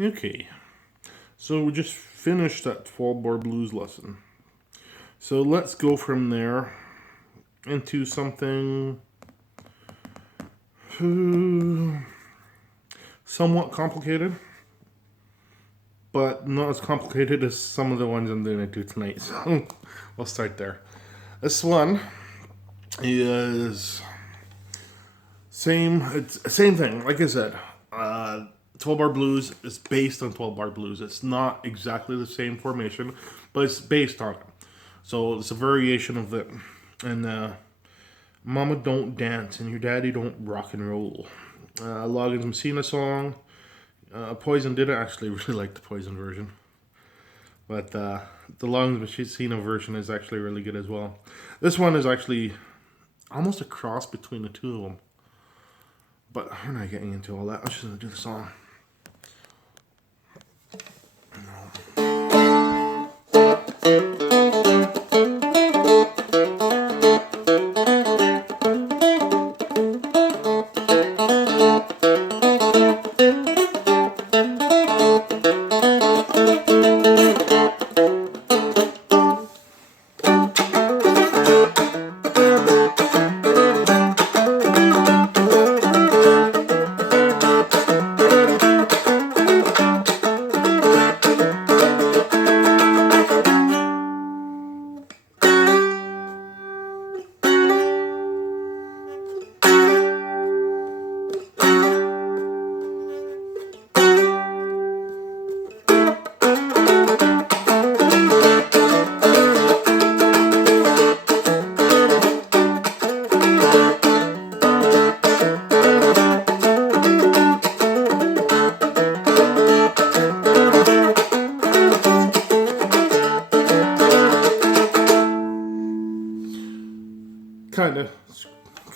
Okay, so we just finished that 12-bar blues lesson. So let's go from there into something somewhat complicated, but not as complicated as some of the ones I'm going to do tonight. So we'll start there. This one is it's same thing. Like I said, 12-bar blues is based on 12-bar blues. It's not exactly the same formation, but it's based on it. So it's a variation of it. And Mama Don't Dance and Your Daddy Don't Rock and Roll. Loggins and Messina song. Poisen didn't actually really like the Poisen version. But the Loggins and Messina version is actually really good as well. This one is actually almost a cross between the two of them. But we're not getting into all that. I'm just going to do the song.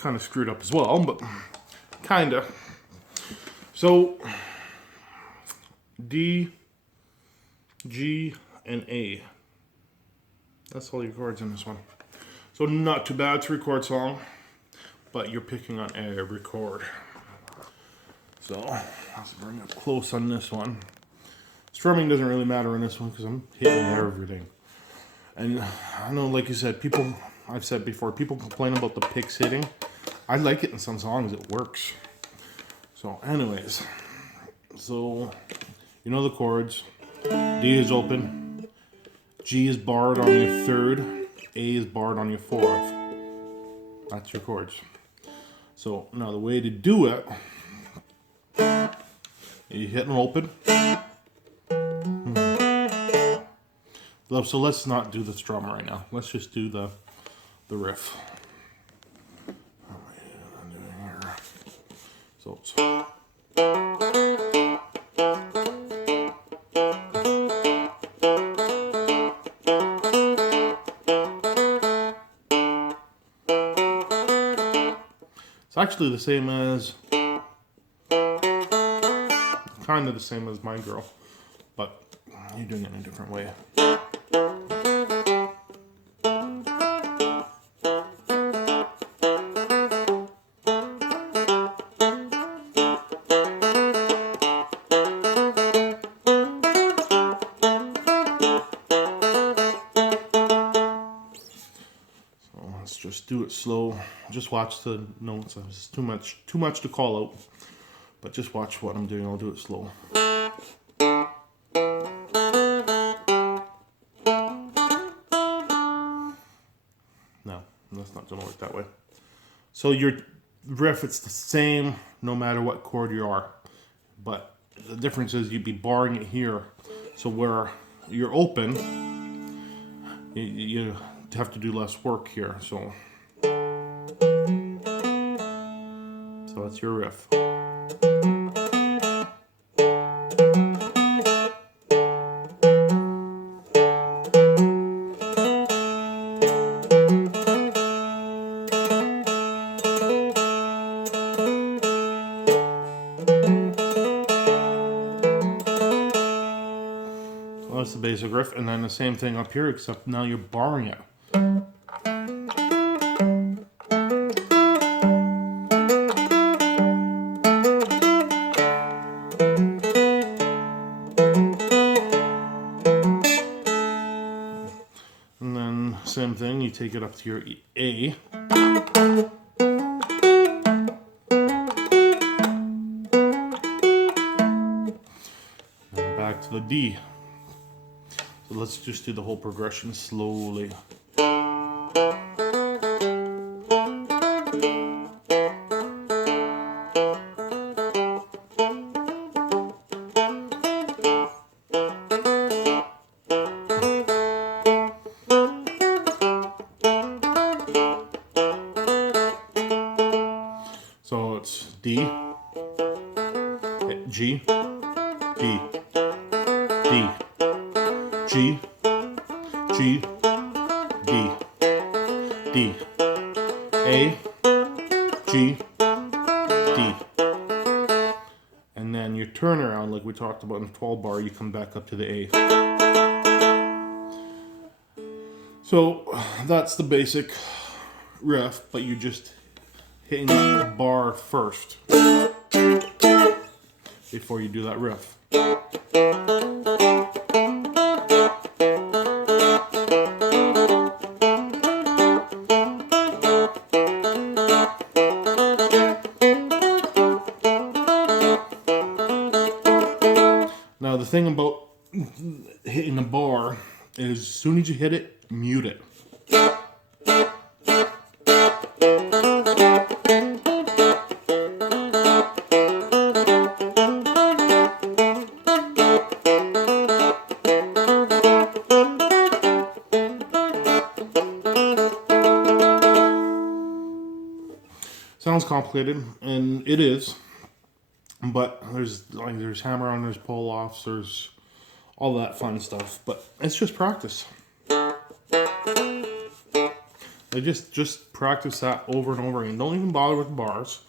Kind of screwed up as well, but kind of. So D, G, and A. That's all your chords in this one. So not too bad to record song, but you're picking on every chord. So let's bring it close on this one. Strumming doesn't really matter in this one because I'm hitting everything. And I know, like you said, I've said before, people complain about the picks hitting. I like it in some songs, it works. So anyways, so you know the chords. D is open, G is barred on your third, A is barred on your fourth. That's your chords. So now the way to do it, you hit an open. So let's not do the strum right now. Let's just do the riff. So it's actually the same as, kind of the same as My Girl, but you're doing it in a different way. Just do it slow. Just watch the notes. It's too much to call out. But just watch what I'm doing. I'll do it slow. No, that's not gonna work that way. So your riff, it's the same no matter what chord you are. But the difference is you'd be barring it here. So where you're open, you have to do less work here. So that's your riff. So that's the basic riff, and then the same thing up here, except now you're barring it. same thing. You take it up to your A. And back to the D. So let's just do the whole progression slowly. So it's D, G, D, D, G, G, D, D, A, G, D. And then your turnaround, like we talked about in the 12 bar, you come back up to the A. So that's the basic riff, but you just hitting that bar first before you do that riff. Now the thing about hitting the bar is as soon as you hit it, mute it. Sounds complicated, and it is, but there's hammer-on, there's pull-offs, there's all that fun stuff, but it's just practice. I just practice that over and over again. Don't even bother with the bars.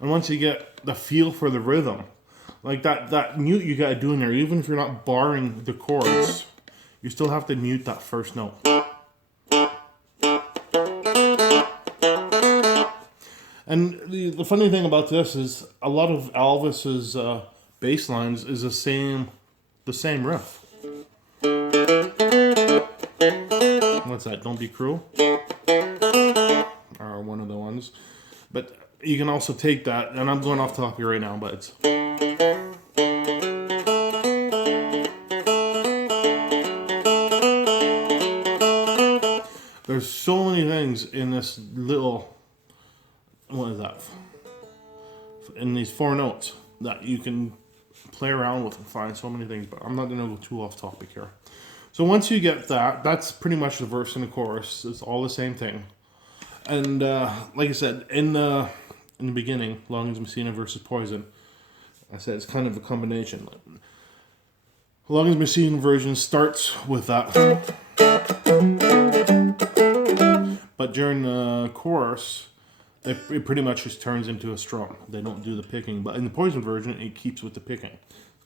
And once you get the feel for the rhythm, like that mute you gotta do in there, even if you're not barring the chords, you still have to mute that first note. And the funny thing about this is a lot of Elvis's bass lines is the same riff. What's that? Don't Be Cruel? Or one of the ones. But you can also take that, and I'm going off topic right now, but it's... There's so many things in this little... What is that? In these 4 notes that you can play around with and find so many things, but I'm not going to go too off topic here. So once you get that, that's pretty much the verse and the chorus. It's all the same thing. And like I said, in the beginning, Loggins and Messina versus Poisen, I said it's kind of a combination. Loggins and Messina version starts with that, but during the chorus, it pretty much just turns into a strum. They don't do the picking, but in the Poisen version, it keeps with the picking.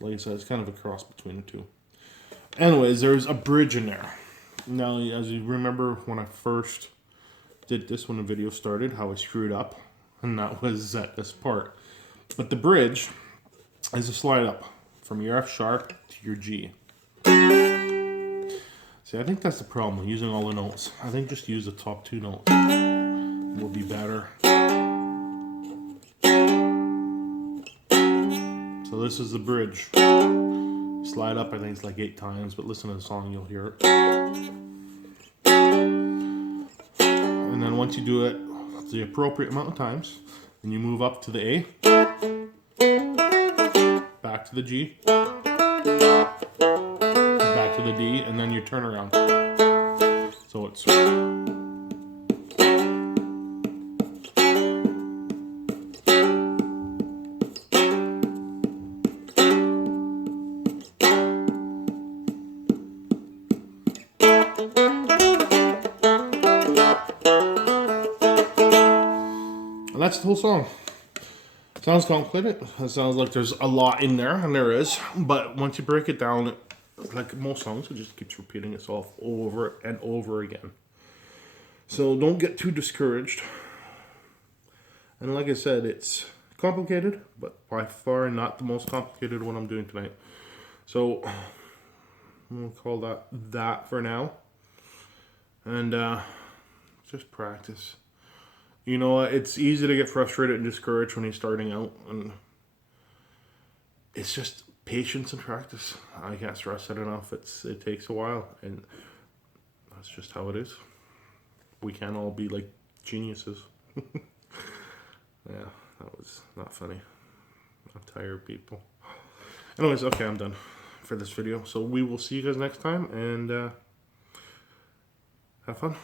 Like I said, it's kind of a cross between the two. Anyways, there's a bridge in there. Now, as you remember when I first did this, when the video started, how I screwed up, and that was at this part. But the bridge is a slide up from your F sharp to your G. See, I think that's the problem with using all the notes. I think just use the top 2 notes. Will be better. So this is the bridge. Slide up, I think it's like 8 times, but listen to the song, you'll hear it. And then once you do it the appropriate amount of times, then you move up to the A, back to the G, back to the D, and then you turn around. So it's... And that's the whole song. Sounds complicated. It sounds like there's a lot in there, and there is. But once you break it down, like most songs, it just keeps repeating itself over and over again. So don't get too discouraged. And like I said, it's complicated, but by far not the most complicated one I'm doing tonight. So we'll call that for now. And just practice. You know, it's easy to get frustrated and discouraged when you're starting out, and it's just patience and practice. I can't stress that enough. It takes a while, and that's just how it is. We can't all be like geniuses. Yeah, that was not funny. I'm tired, people. Anyways, okay, I'm done for this video. So we will see you guys next time, and have fun.